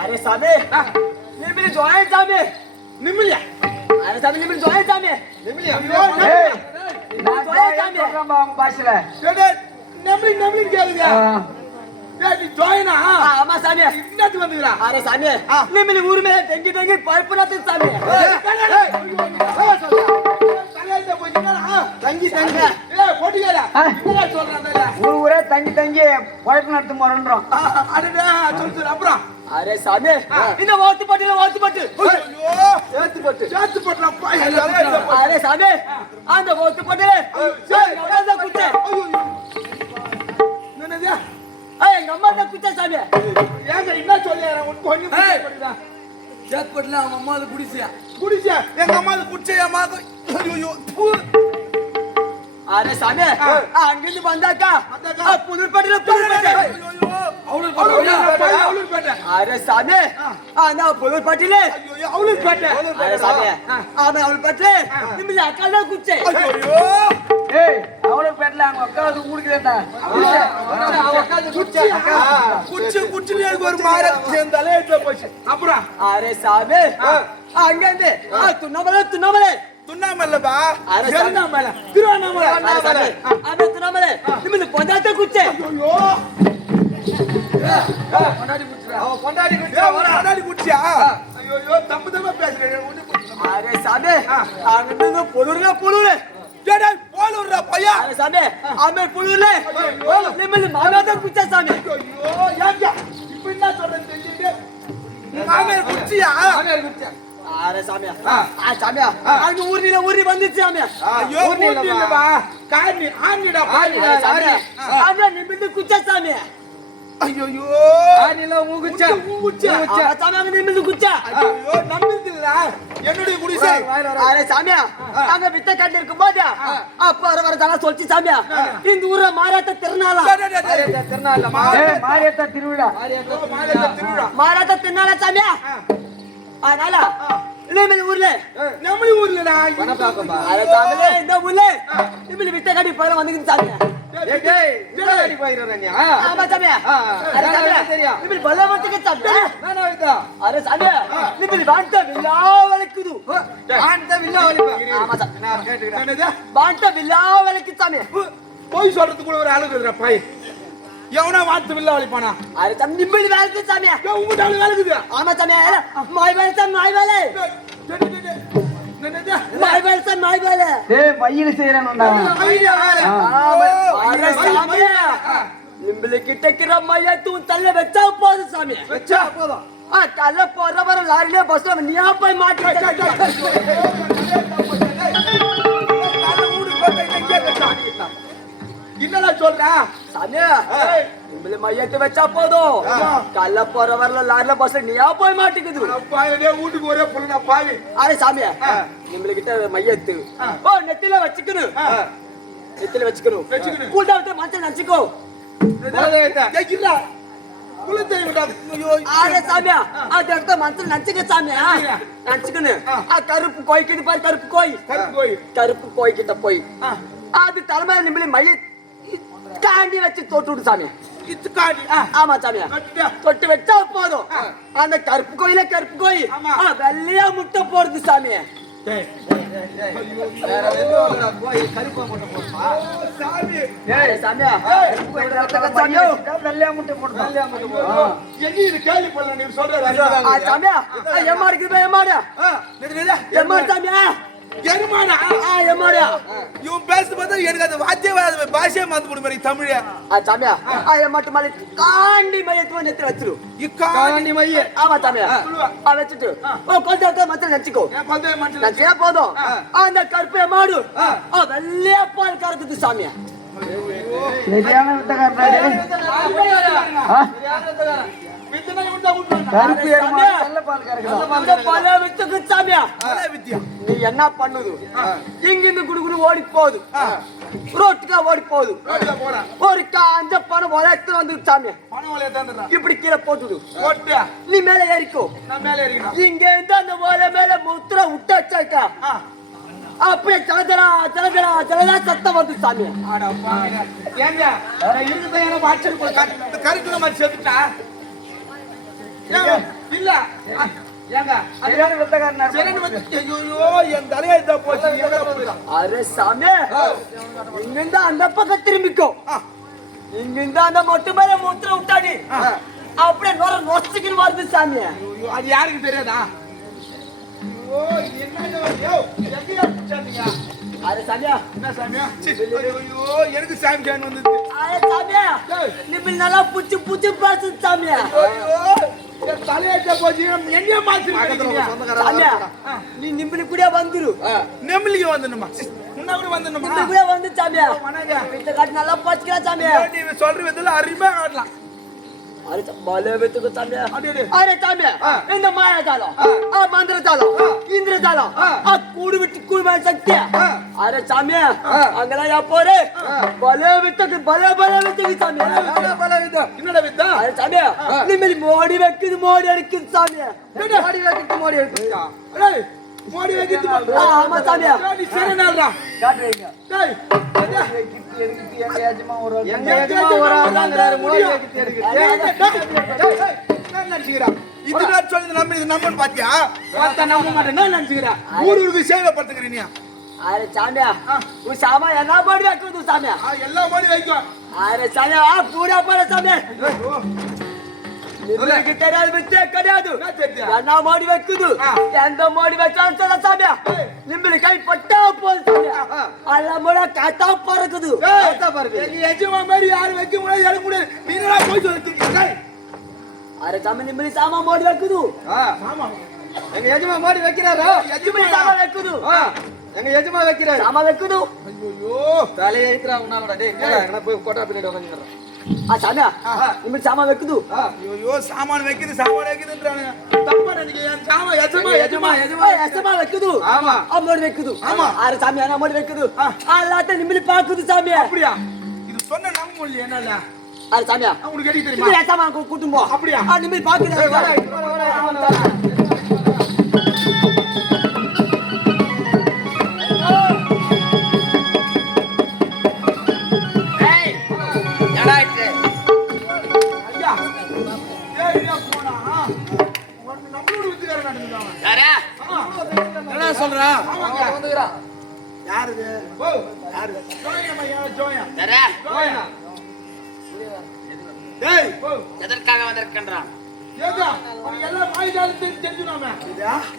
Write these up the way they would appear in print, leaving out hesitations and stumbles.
अरे सामे निमिली जोय सामे निमिलिया अरे सामे निमिली जोय सामे निमिलिया जोय सामे प्रोग्राम भाषेला निमिली निमिली गेलुया ये जोय ना आमा सामे इन्नत वंदिरा अरे सामे निमिली ऊर में तेंगी तेंगी पाइपनाते सामे तंगे போயினா தங்கி தங்கி ஏய் போடியடா என்ன சொல்றடா ஊரே தங்கி தங்கி பாயிப் நடத்து மறன்றோம் அடடா சொல்லு அப்புறம் अरे सामे இந்த வாத்து பட்டில வாத்து பட்டு ஐயோ சேத்து பட்டுல பாய் अरे सामे அந்த வாத்து பட்டில சேத்து குட்டே ஐயோ என்னது ஏய் எங்க அம்மா தான் குட்டே சாமே ஏங்க என்ன சொல்றேன் உன் கொஞ்சம் படுடா சேத்து பட்டில அவங்க அம்மால குடிச்சியா எங்க அம்மால குடிச்சே அம்மா ஐயோ अरे सामे अंगिली बंदाका पुदुर पडले अरे सामे ना पुदुर पडले अवलूर पडले अरे सामे आमे अवलूर पडले निम्मले अक्कल कुच्चे अय्यो ए अवलूर पडले अंग अक्कल ऊडुकेटा अक्कल कुच्चे कुच्चे कुच्चे ஒரு மார சேர்ந்தாலே போச்சு அப்புறம் अरे सामे अंगंदे तुन्नामले துண்ணாமல்லபா திருவண்ணாமல திருவண்ணாமல அபே திருவண்ணாமல நிமிந்து கொண்டாட்ட குச்சே ஐயோ கொண்டாடி குச்சியா ஐயோ தப்பு பேசுறேன் அரே சாமே அங்க பொலுரே டேய் போலுறா பையா அரே சாமே ஆமே பொலுரே நிமிந்து மாமாத குச்சே சாமே ஐயோ ஏங்க இப்போ என்ன சொல்றேன் தெரிஞ்சிட்டே மாமே குச்சியா अरे सामिया सामिया अंग ऊरी बंदिच्चे सामिया अय्यो ऊरिलबा कानी आनिडा पानी सामिया आने निमिंद कुच्चा सामिया अय्यो आनिला मूगुच्चा सामिया निमिंद कुच्चा अय्यो नम्मिदिल्ल என்னுடைய குடிசை अरे सामिया அங்க வித்த கட்டி இருக்கும்போது அப்ப வர தான சொல்லிச்சு सामिया இந்த ஊர்ல மாராட்ட திருநாளா திருநாளா மாராட்ட திருவிழா மாராட்ட திருநாளா सामिया அதனால நிமிலி ஊர்லடா अरे सामले இந்த ஊர்ல நிமிலி வித்த கட்டி போற வந்துங்க சாமியா டேய் வித்த கட்டி போயிரற நீ ஆமா சாமியா अरे சாமியா தெரியும் நிமிலி பல்லவத்துக்கு சட்டை நானா வைதா अरे சாமியா நிமிலி வாண்ட வில்லா வலக்குது வாண்ட வில்லா வலக்கு ஆமா சாமியா நான் கேக்குறேன் என்னது வாண்ட வில்லா வலக்கு சாமியா போய் சொல்றது கூட ஒரு ஆளுக்குதுடா பாய் எவனா வாத்து வில்லா வலிப்பானா अरे தம் நிமிலி வேலக்கு சாமியா உங்க டால வேலக்குது ஆமா சாமியா மாய் வேலை மாய் வேலை டேய் மயில செய்றேன்டா अरे சாமியா நிமிலி கிட்டக்கிற மய்யா தூ தல்ல வெச்சா போது சாமியா வெச்சா போதும் கல்ல போற லாரில பஸ்ல நீயா போய் மாட்டிட்ட என்னடா சொல்ற சாமியா நிமிலி மையத்தை வெச்சா போதும் கல்ல போற லாரில பஸ்ல நீயா போய் மாட்டிக்குது பாயனே வீட்டுக்கு ஒரே புள்ளனா பாவி अरे சாமியா நிமிலி கிட்ட மையத்து நெத்தில வச்சுக்கணும் கூல்டா விட்டு மஞ்சள் நச்சுக்கோ கேக்குறா குளத்தை விட்டா अरे சாமியா அது எடுத்து மஞ்சள் நச்சுக்க சாமியா நச்சுக்கணும் கருப்பு கோய் கிட்ட பாரு கருப்பு கோய் கிட்ட போய் அது தலைமையில நிமிலி மைய காண்டி வச்சு தொட்டு விடு சாமியா இது காண்டி ஆமா சாமியா தொட்டு வச்சா போதும் அந்த கருப்பு கோய் வெள்ளையா முட்டை போடுது சாமியா டேய் வேற வெள்ளோல கோய் கருப்பா முட்டை போடுமா சாமி டேய் சாமியா கருப்பு கோய் சாமியா வெள்ளையா முட்டை போடுமா எங்க இது கேள்வி பண்ணல நீ சொல்றது சாமியா ஏமாடு இருக்குது ஏமாடு சாமியா எருமாடா எம்மாடியா இவன் பேசுறது பார்த்தா எனக்கு அது வாத்தியே வராது பாஷையே மாத்து போடு மாதிரி தமிழ் சாமியா எம்மாட்டு மாதிரி காண்டி மையத்துவ நெத்தி வச்சிரு காண்டி மைய ஆமா சாமியா வச்சுட்டு கொஞ்சம் மத்த நினைச்சுக்கோ நினைச்சா போதும் அந்த கருப்பைய மாடு வெள்ளையா பால் கறக்குது சாமியா நீ என்ன பண்ணுது இங்கிருந்து குடுகுடு ஓடி போகுது ரோட்டுக்கா ஓடி போகுது ஒரு காஞ்ச பணம் வளர்த்து வந்து சாமி இப்படி கீழே போட்டுது நீ மேல ஏறிக்கோ இங்க இருந்து அந்த ஓலை மேல முத்திர விட்டாச்சாக்கா அப்படியே ஜலஜலா ஜலஜலா ஜலஜலா சத்தம் வருது சாமி ஏங்க இருக்குது எனக்கு வாட்ஸ்அப் கருக்குற மாதிரி செத்துட்டா இல்ல ஏங்க அரே சாமி இங்கிருந்து அந்த பக்கம் திரும்பிக்கோ இங்கிருந்து அந்த மொட்டு மேல மூத்திர விட்டாடி அப்படியே நொச்சுக்கின்னு வருது சாமி அது யாருக்கு தெரியாதா அரே சாமியா என்ன சாமியா எனக்கு சாமி கேன் வந்தது அரே சாமியா நீ நல்லா புச்சு புச்சு பேசு சாமியா தலையட்ட போச்சு எங்க மாத்தி சாமியா நீ நிம்மதி கூட வந்துரு நெம்லிக்கு வந்துடுமா முன்ன கூட வந்துடுமா நிம்மதி கூட வந்து சாமியா இந்த காட்டு நல்லா பாத்துக்கிறா சாமியா நீ சொல்ற விதத்துல அருமையா காட்டலாம் அரே பாலே வெத்துக்கு சாமியா அரே சாமியா இந்த மாயாஜாலம் மந்திரஜாலம் இந்திரஜாலம் கூடு விட்டு கூடு சக்தி அரே சாமியா அங்கெல்லாம் யா போறே பலே வெத்துக்கு பலே வெத்துக்கு சாமியா பல விதம் என்னடா விதம் அரே சாமியா நிம்மதி மோடி வைக்குது மோடி அடிக்குது சாமியா மோடி வைக்குது ஏய் மோடி வைக்குது ஆமா சாமியா நீ சேரனாடா காட்டுறீங்க டேய் எங்க எஜமா வராங்கறாரு மோடி வைக்குது இது நான் சொல்றது நம்ம இது நம்மன்னு பாத்தியா பார்த்தா நம்ப மாட்டேன் நான் நினைச்சுக்கிறேன் ஊருக்கு சேவை படுத்துக்கிறீங்க அரே சாமியா உ சாமா என்ன மோடி வைக்குது சாமியா எல்லா மோடி வைக்கும் அரே சாமியா பூரா போற சாமியா நிம்மதிக்கு தெரியாது வித்தே கிடையாது என்ன மோடி வைக்குது எந்த மோடி வச்சாலும் சொல்ல சாமியா நிம்மதி கை பட்டா போகுது சாமியா அல்ல மோட காத்தா பறக்குது எங்க எஜமா மாதிரி யாரும் வைக்க முடியாது யாரும் முடியாது நீங்களா போய் சொல்லிட்டு அரே சாமி நிம்மதி சாமா மோடி வைக்குது ஆமா எங்க எஜமா மோடி வைக்கிறாரா எஜமா சாமா வைக்குது எங்க எஜமா வைக்கிறாரு சாமா வைக்குது ஐயோ தலையை ஏத்துறா உன்னாலடா டேய் எங்கடா போய் கோட்டா பின்னாடி உட்கார்ந்துறா சாமியா நிம்மதி சாமா வைக்குது ஐயோ சாமான் வைக்குது சாமான் தப்பா நினைக்கிறேன் சாமா எஜமா வைக்குது ஆமா மோடி வைக்குது ஆமா அரே சாமி என்ன மோடி வைக்குது அல்லாட்ட நிம்மதி பாக்குது சாமி அப்படியா இது சொன்ன நம்ப முடியல என்னால அரே சாமியா உங்களுக்கு கேடி தெரியுமா நிம்மதி சாமா கூட்டும் போ அப்படியா நிம்மதி பாக்குது என்ன சொல்றா வந்துறான் யாரு இது ஓ யாரு ஜோயா ஜோயா டேய் எதற்காக வந்திருக்கின்றான் ஏதா எல்லாம் மாயாஜாலம் தெரிஞ்சுனாமே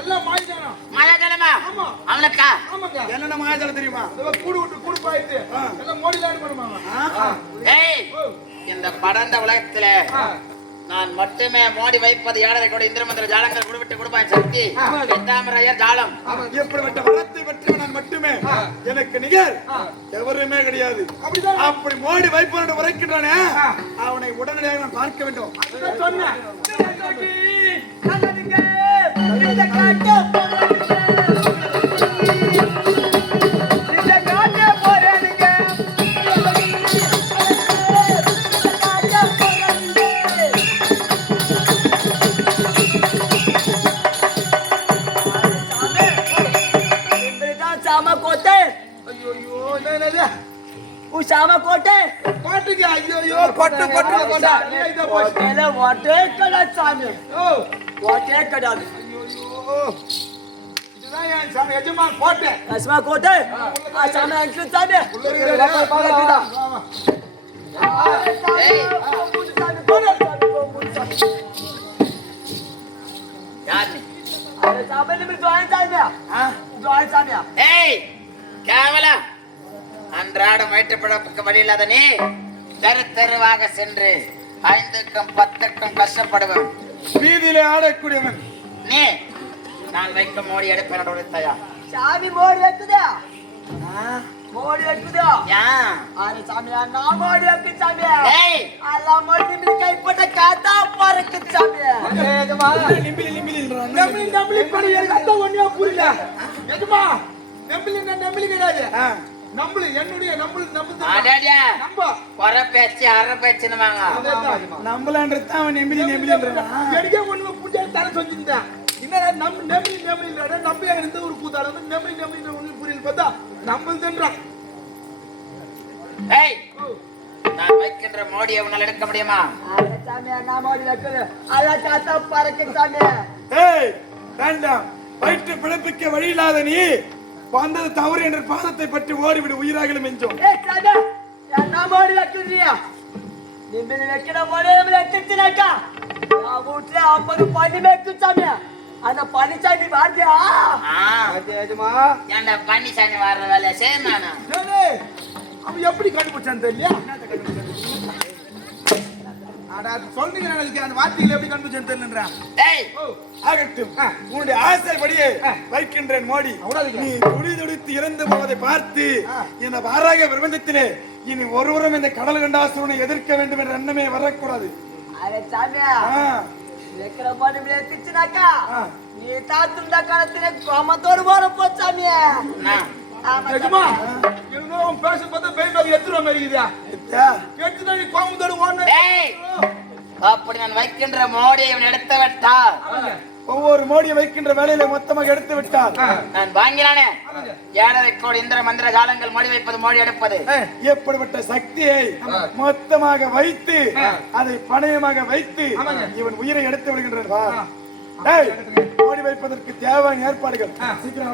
எல்லாம் மாயாஜாலம் மாயாஜாலமா ஆமா அவனுக்கா ஆமாங்க என்னென்ன மாயாஜாலம் தெரியுமா கூடு விட்டு கூடு பாயிட்டு எல்லாம் மோடி லாட் பண்ணுவாங்க ஏய் இந்த படந்த உலகத்துல நான் மட்டுமே மோடி வைப்பது ஏழரை கோடி இந்திரமந்திர ஜாலங்கள் குடுவிட்டு குடுப்பான் சக்தி தாமரையர் ஜாலம் எப்படிப்பட்ட வரத்தை பற்றி நான் மட்டுமே எனக்கு நிகர் எவருமே கிடையாது அப்படி மோடி வைப்பவனோட உரைக்கின்றானே அவனை உடனடியாக நான் பார்க்க வேண்டும் சொன்னேன் श्यामा कोटे कोटे क्या यो कोटे कोटे कोटे ये इधर बोल पहले वाटे कड़ा सामने ओ वाटे कड़ा यो जिनाया सामने यजमान कोटे श्यामा कोटे आ सामने अंकल सामने यार अरे सामने में जोइन सामने हां जोइन सामने வயிற்று பிழப்புக்கு வழி இல்லாத நீ தெரு தெருவாக சென்று 5க்கும் 10க்கும் கஷ்டப்படுவன். வீதியிலே ஆடக்கூடியவன் நீ நான் வைக்கும் மோடி எடுப்பேன் உழைத்தாயா? சாமி மோடி வைக்குதா? மோடி வைக்குதா? ஏன்? அரே சாமியா நான் மோடி வைக்கு சாமியா. ஏய் அல்லா மோடி மில் கைப்பட்ட காத்தா பறக்கு சாமியா. ஏஜமா நிம்பிலின்றான். நம்பி படி எனக்கு அத ஒண்ணியா புரியல. ஏஜமா நம்பி கிடையாது. நம்பி என்னுடைய நம்பி அடடா நம்ப கொர பேச்சு அரை பேச்சுனுவாங்க. நம்மளான்றது தான் அவன் நம்பிலின்றான். எடிக்கே ஒண்ணு புடிச்ச தர சொல்லிருந்தேன். இன்ன நம்பி இல்லடா நம்பி எங்க ஒரு கூத்தால வந்து நம்பி ஒண்ணு புரியல பார்த்தா நம்பல்ன்றா. ஏய் நான் வைக்கின்ற மோடியை உன்னால் எடுக்க முடியுமா? அரே சாமியா நான் மோடி வைக்குது. அல்லா காத்தா பறக்கு சாமியா. ஏய் வேண்டாம். வயிற்று பிழப்புக்கு வழி இல்லாத நீ வந்தது தவறு என்ற பாதத்தை பற்றி ஓடிவிடு, உயிராகலும் எஞ்சோம். ஏய் சாமியா நான் மோடி வைக்குறியா? நிம்பி வைக்கிற மோடி வைக்கிச்சுனாக்கா நான் வீட்ல 50 பண்ணி வைக்கு சாமியா. அந்த பனிச்சாண்டி வார்த்தியா? ஏஜமா ஏன்டா பன்னிசாமி வர்ற வேலையை செய்யமானா? டேய் அவன் எப்படி கண்டுபிடிச்சான்னு தெரியல. அட சொல்றீங்க எனக்கு அந்த வார்த்தையில எப்படி கண்டுபிடிச்சான்னு தெரியலன்றா. டேய் ஆகட்டும், உன்னுடைய ஆசைப்படியே வைக்கின்றேன் மோடி. நீ துடி துடித்து இறந்து போவதை பார்த்து இந்த வாராக பிரபஞ்சத்திலே இனி ஒருவரும் இந்த கடல் கண்டாசுரனை எதிர்க்க வேண்டும் என்ற எண்ணமே வரக்கூடாது. அரே சாமியா வைக்கிற மோடி வைக்கிச்சுனாக்கா நீ தாத்துண்டா காலத்திலே கோமத்தோடு போற போ சாமியா. ஏஜமா இன்னும் பேச பார்த்தா பேய் எத்துற மாதிரி இருக்குதா? கேட்டுதா நீ கோமத்தோடு ஓடுன. டேய் அப்படி நான் வைக்கின்ற மோடியை இவன் எடுத்து விட்டால் ஒவ்வொரு மோடியை வைக்கின்ற வேலையில மொத்தமாக எடுத்து விட்டார். நான் வாங்கினானே 7.5 கோடி இந்திர மந்திர ஜாலங்கள் மோடி வைப்பது மோடி எடுப்பது. எப்படிப்பட்ட சக்தியை மொத்தமாக வைத்து அதை பணயமாக வைத்து இவன் உயிரை எடுத்து விடுகின்றான். மோடி வைப்பதற்கு தேவையான ஏற்பாடுகள் சீக்கிரம்